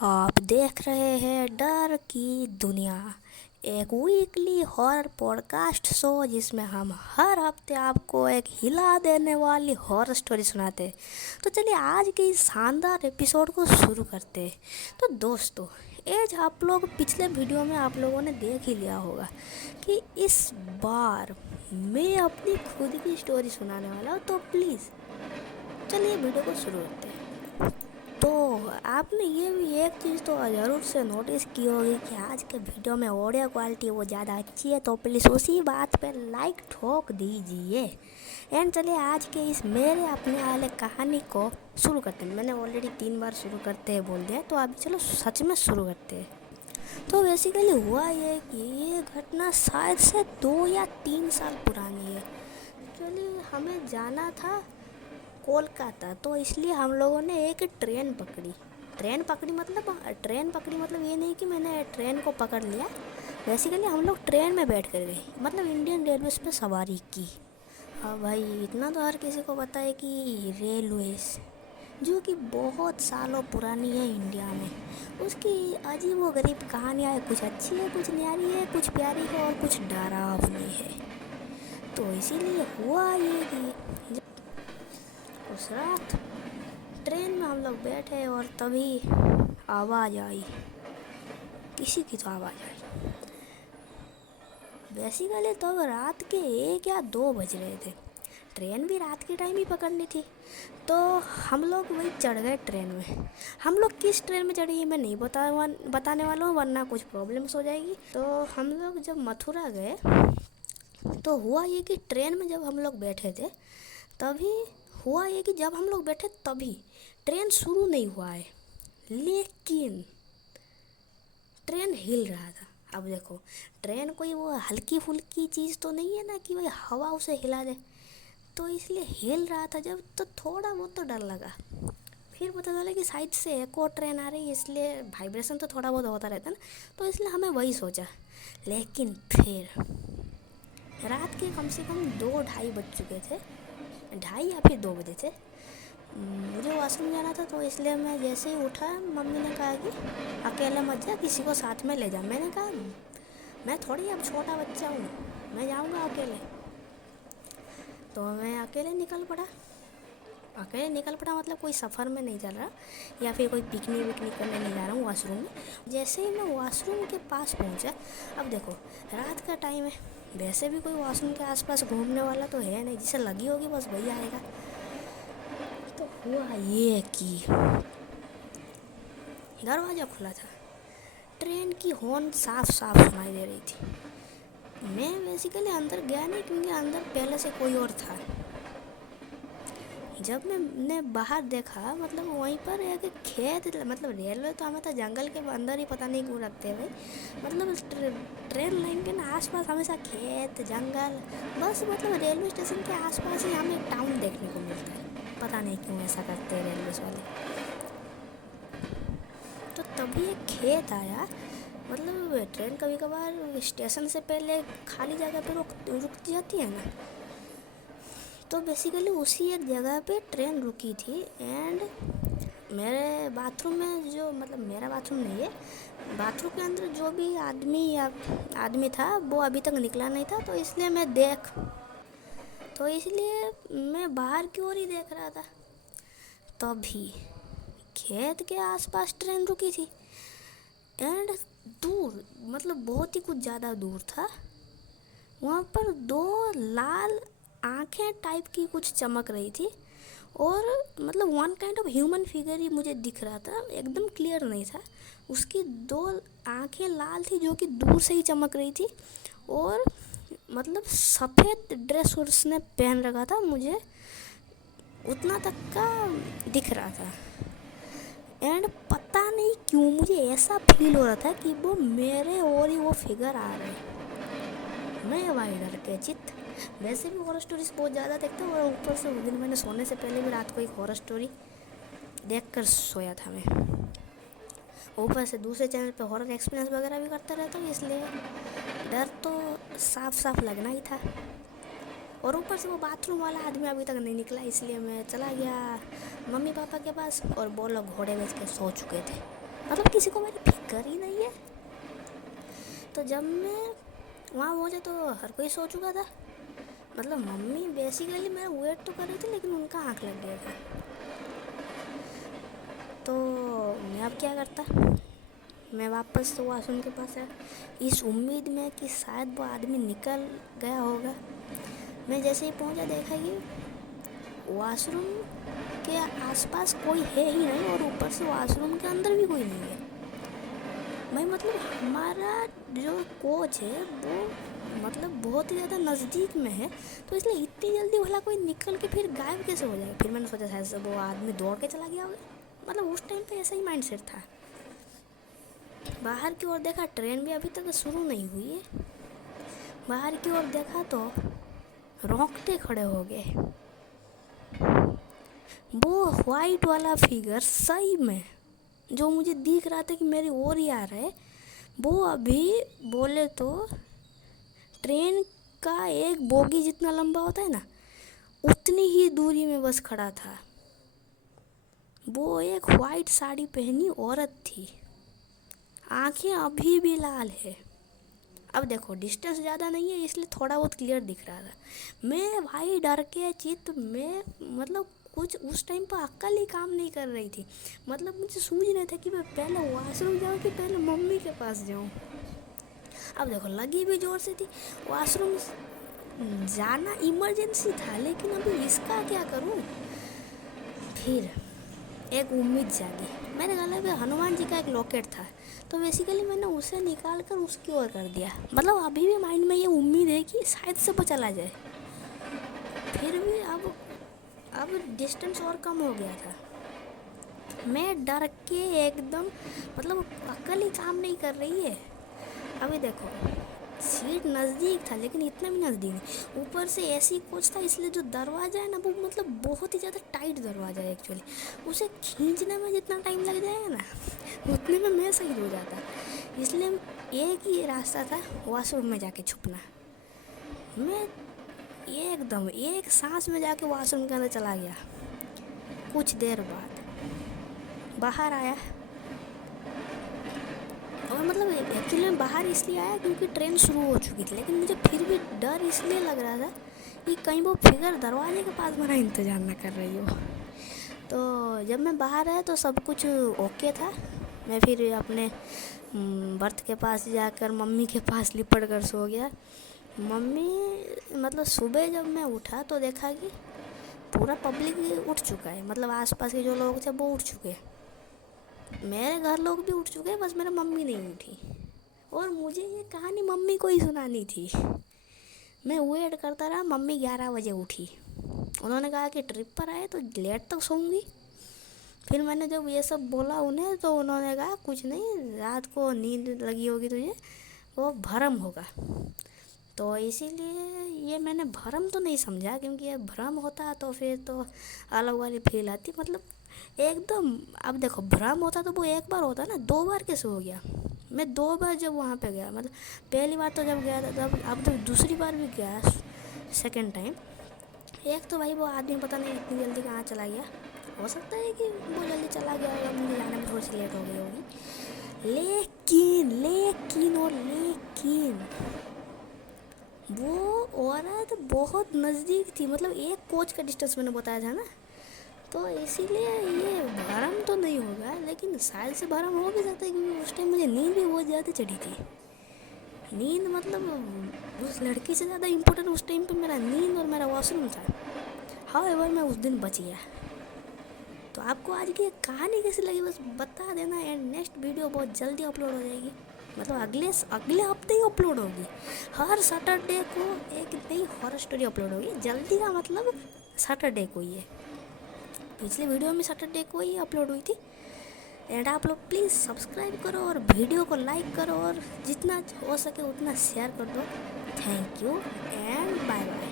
आप देख रहे हैं डर की दुनिया, एक वीकली हॉरर पॉडकास्ट शो जिसमें हम हर हफ्ते आपको एक हिला देने वाली हॉरर स्टोरी सुनाते हैं। तो चलिए आज के इस शानदार एपिसोड को शुरू करते हैं। तो दोस्तों, एज आप लोग पिछले वीडियो में आप लोगों ने देख ही लिया होगा कि इस बार मैं अपनी खुद की स्टोरी सुनाने वाला हूँ। तो प्लीज़ चलिए वीडियो को शुरू करते हैं। तो आपने ये भी एक चीज़ तो ज़रूर से नोटिस की होगी कि आज के वीडियो में ऑडियो क्वालिटी वो ज़्यादा अच्छी है, तो प्लीज़ उसी बात पे लाइक ठोक दीजिए। एंड चलिए आज के इस मेरे अपने वाले कहानी को शुरू करते हैं। मैंने ऑलरेडी 3 बार शुरू करते हैं बोल दिया, तो अभी चलो सच में शुरू करते हैं। तो बेसिकली हुआ ये कि ये घटना शायद से 2 या 3 साल पुरानी है। चलिए हमें जाना था कोलकाता, तो इसलिए हम लोगों ने एक ट्रेन पकड़ी। ट्रेन पकड़ी मतलब ये नहीं कि मैंने ट्रेन को पकड़ लिया। बेसिकली हम लोग ट्रेन में बैठ कर गए, मतलब इंडियन रेलवेज पे सवारी की। अब भाई इतना तो हर किसी को पता है कि रेलवेज जो कि बहुत सालों पुरानी है इंडिया में, उसकी अजीब व गरीब कहानियाँ है। कुछ अच्छी है, कुछ न्यारी है, कुछ प्यारी है और कुछ डरावनी है। तो इसीलिए हुआ ये कि उस रात ट्रेन में हम लोग बैठे और तभी आवाज़ आई, किसी की तो आवाज़ आई। बेसिकली तो रात के 1 या 2 बज रहे थे। ट्रेन भी रात के टाइम ही पकड़नी थी, तो हम लोग वही चढ़ गए ट्रेन में। हम लोग किस ट्रेन में चढ़े ये मैं नहीं बताने वाला हूँ, वरना कुछ प्रॉब्लम्स हो जाएगी। तो हम लोग जब मथुरा गए तो हुआ ये कि ट्रेन में जब हम लोग बैठे थे तभी हुआ ये कि जब हम लोग बैठे तभी ट्रेन शुरू नहीं हुआ है, लेकिन ट्रेन हिल रहा था। अब देखो, ट्रेन कोई वो हल्की फुल्की चीज़ तो नहीं है ना कि भाई हवा उसे हिला दे, तो इसलिए हिल रहा था जब, तो थोड़ा बहुत तो डर लगा। फिर पता चला कि साइड से एक और ट्रेन आ रही है, इसलिए वाइब्रेशन तो थोड़ा बहुत होता रहता ना, तो इसलिए हमें वही सोचा। लेकिन फिर रात के कम से कम 2-2:30 बज चुके थे, 2:30 या फिर 2 बजे थे। मुझे वॉशरूम जाना था, तो इसलिए मैं जैसे ही उठा मम्मी ने कहा कि अकेले मत जा, किसी को साथ में ले जा। मैंने कहा मैं थोड़ी अब छोटा बच्चा हूँ, मैं जाऊँगा अकेले। तो मैं अकेले निकल पड़ा मतलब कोई सफ़र में नहीं चल रहा या फिर कोई पिकनिक विकनिक करने नहीं जा रहा हूँ वॉशरूम में। जैसे ही मैं वॉशरूम के पास पहुँचा, अब देखो रात का टाइम है, वैसे भी कोई वॉशरूम के आसपास घूमने वाला तो है नहीं, जिसे लगी होगी बस वही आएगा। तो हुआ ये कि दरवाज़ा खुला था, ट्रेन की हॉर्न साफ साफ सुनाई दे रही थी। मैं बेसिकली अंदर गया नहीं, क्योंकि अंदर पहले से कोई और था। जब मैंने बाहर देखा, मतलब वहीं पर एक खेत, मतलब रेलवे तो हमें तो जंगल के अंदर ही पता नहीं क्यों रखते हैं भाई, मतलब ट्रेन लाइन के ना आसपास हमेशा खेत जंगल, बस मतलब रेलवे स्टेशन के आसपास ही हमें टाउन देखने को मिलता है। पता नहीं क्यों ऐसा करते हैं रेलवे वाले। तो तभी एक खेत आया, मतलब ट्रेन कभी कभार स्टेशन से पहले खाली जगह पर रुक जाती है ना, तो बेसिकली उसी एक जगह पे ट्रेन रुकी थी। एंड मेरे बाथरूम में जो, मतलब मेरा बाथरूम नहीं है, बाथरूम के अंदर जो भी आदमी था वो अभी तक निकला नहीं था, तो इसलिए मैं बाहर की ओर ही देख रहा था। तभी खेत के आसपास ट्रेन रुकी थी एंड दूर, मतलब बहुत ही कुछ ज़्यादा दूर था, वहाँ पर 2 लाल आंखें टाइप की कुछ चमक रही थी, और मतलब one kind of human figure ही मुझे दिख रहा था, एकदम क्लियर नहीं था। उसकी 2 आंखें लाल थी जो कि दूर से ही चमक रही थी, और मतलब सफ़ेद ड्रेस उसने पहन रखा था, मुझे उतना तक का दिख रहा था। एंड पता नहीं क्यों मुझे ऐसा फील हो रहा था कि वो मेरे और ही वो फिगर आ रहे हैं। मैं भाई डर के चित, वैसे भी हॉरर स्टोरीज बहुत ज़्यादा देखता हूँ, और ऊपर से उस दिन मैंने सोने से पहले भी रात को एक हॉरर स्टोरी देखकर सोया था मैं। ऊपर से दूसरे चैनल पे हॉरर एक्सपीरियंस वगैरह भी करता रहता हूँ, इसलिए डर तो साफ साफ लगना ही था। और ऊपर से वो बाथरूम वाला आदमी अभी तक नहीं निकला, इसलिए मैं चला गया मम्मी पापा के पास, और वो लोग घोड़े बेच के सो चुके थे। मतलब किसी को मेरी फिक्र ही नहीं है। तो जब मैं वहाँ पहुँचा तो हर कोई सो चुका था। मतलब मम्मी बेसिकली मेरा वेट तो कर रही थी, लेकिन उनका आँख लग गया था। तो मैं अब क्या करता, मैं वापस तो वॉशरूम के पास आया, इस उम्मीद में कि शायद वो आदमी निकल गया होगा। मैं जैसे ही पहुंचा देखा कि वॉशरूम के आसपास कोई है ही नहीं, और ऊपर से वॉशरूम के अंदर भी कोई नहीं है। भाई मतलब हमारा जो कोच है वो मतलब बहुत ही ज़्यादा नज़दीक में है, तो इसलिए इतनी जल्दी भला कोई निकल के फिर गायब कैसे हो जाए। फिर मैंने सोचा शायद से वो आदमी दौड़ के चला गया होगा। मतलब उस टाइम पे ऐसा ही माइंडसेट था। बाहर की ओर देखा, ट्रेन भी अभी तक शुरू नहीं हुई है। बाहर की ओर देखा तो रोंगटे खड़े हो गए। वो वाइट वाला फिगर सही में जो मुझे दिख रहा था कि मेरी ओर ही आ रहा है, वो अभी बोले तो ट्रेन का एक बोगी जितना लंबा होता है ना, उतनी ही दूरी में बस खड़ा था। वो एक वाइट साड़ी पहनी औरत थी, आंखें अभी भी लाल है। अब देखो डिस्टेंस ज़्यादा नहीं है, इसलिए थोड़ा बहुत क्लियर दिख रहा था। मैं भाई डर के चित्त में मतलब कुछ उस टाइम पर अक्ल ही काम नहीं कर रही थी। मतलब मुझे सूझ नहीं था कि मैं पहले वॉशरूम जाऊँ कि पहले मम्मी के पास जाऊँ। अब देखो लगी भी ज़ोर से थी, वॉशरूम जाना इमरजेंसी था, लेकिन अभी इसका क्या करूँ। फिर एक उम्मीद जागी। मेरे गले में हनुमान जी का एक लॉकेट था, तो बेसिकली मैंने उसे निकाल कर उसकी ओर कर दिया। मतलब अभी भी माइंड में ये उम्मीद है कि शायद से वो चला जाए। फिर भी अब डिस्टेंस और कम हो गया था। मैं डर के एकदम मतलब अकल ही काम नहीं कर रही है। अभी देखो सीट नज़दीक था, लेकिन इतना भी नज़दीक नहीं। ऊपर से ऐसी कोच था, इसलिए जो दरवाज़ा है ना वो मतलब बहुत ही ज़्यादा टाइट दरवाज़ा है एक्चुअली। उसे खींचने में जितना टाइम लग जाएगा ना, उतने में मैं शहीद हो जाता। इसलिए एक ही रास्ता था, वॉशरूम में जाके छुपना। मैं एकदम एक सांस में जाके वॉशरूम के अंदर चला गया। कुछ देर बाद बाहर आया, और मतलब एक्चुअली मैं बाहर इसलिए आया क्योंकि ट्रेन शुरू हो चुकी थी, लेकिन मुझे फिर भी डर इसलिए लग रहा था कि कहीं वो फिगर दरवाजे के पास मेरा इंतज़ार ना कर रही हो। तो जब मैं बाहर आया तो सब कुछ ओके था। मैं फिर अपने बर्थ के पास जाकर मम्मी के पास लिपट कर सो गया। मम्मी मतलब सुबह जब मैं उठा तो देखा कि पूरा पब्लिक उठ चुका है। मतलब आसपास के जो लोग थे वो उठ चुके, मेरे घर लोग भी उठ चुके, बस मेरा मम्मी नहीं उठी। और मुझे ये कहानी मम्मी को ही सुनानी थी। मैं वेट करता रहा, मम्मी 11 बजे उठी। उन्होंने कहा कि ट्रिप पर आए तो लेट तक सोऊंगी। फिर मैंने जब ये सब बोला उन्हें तो उन्होंने कहा कुछ नहीं, रात को नींद लगी होगी तुझे, वो भ्रम होगा। तो इसीलिए ये मैंने भ्रम तो नहीं समझा, क्योंकि ये भ्रम होता तो फिर तो अलग वाली फील आती। मतलब एकदम अब देखो भ्रम होता तो वो एक बार होता ना, 2 बार कैसे हो गया। मैं 2 बार जब वहाँ पे गया, मतलब पहली बार तो जब गया था तब, अब तो दूसरी बार भी गया सेकंड टाइम। एक तो भाई वो आदमी पता नहीं इतनी जल्दी कहाँ चला गया। हो सकता है कि वो जल्दी चला गया होगा, मुझे जाने में थोड़ी सी लेट हो गई होगी। लेकिन वो औरत बहुत नज़दीक थी। मतलब एक कोच का डिस्टेंस मैंने बताया था ना, तो इसीलिए ये भरम तो नहीं होगा, लेकिन शायद से भरम हो भी सकता है, क्योंकि उस टाइम मुझे नींद भी बहुत ज़्यादा चढ़ी थी। नींद मतलब उस लड़की से ज़्यादा इम्पोर्टेंट उस टाइम पे मेरा नींद और मेरा वॉशरूम था। हाउएवर मैं उस दिन बच गया। तो आपको आज की कहानी कैसी लगी बस बता देना, एंड नेक्स्ट वीडियो बहुत जल्दी अपलोड हो जाएगी। मतलब अगले हफ्ते ही अपलोड होगी। हर सैटरडे को एक नई हॉरर स्टोरी अपलोड होगी। जल्दी का मतलब सैटरडे को ही है। पिछले वीडियो में सैटरडे को ही अपलोड हुई थी। एंड आप लोग प्लीज़ सब्सक्राइब करो और वीडियो को लाइक करो और जितना हो सके उतना शेयर कर दो। Thank you and bye bye.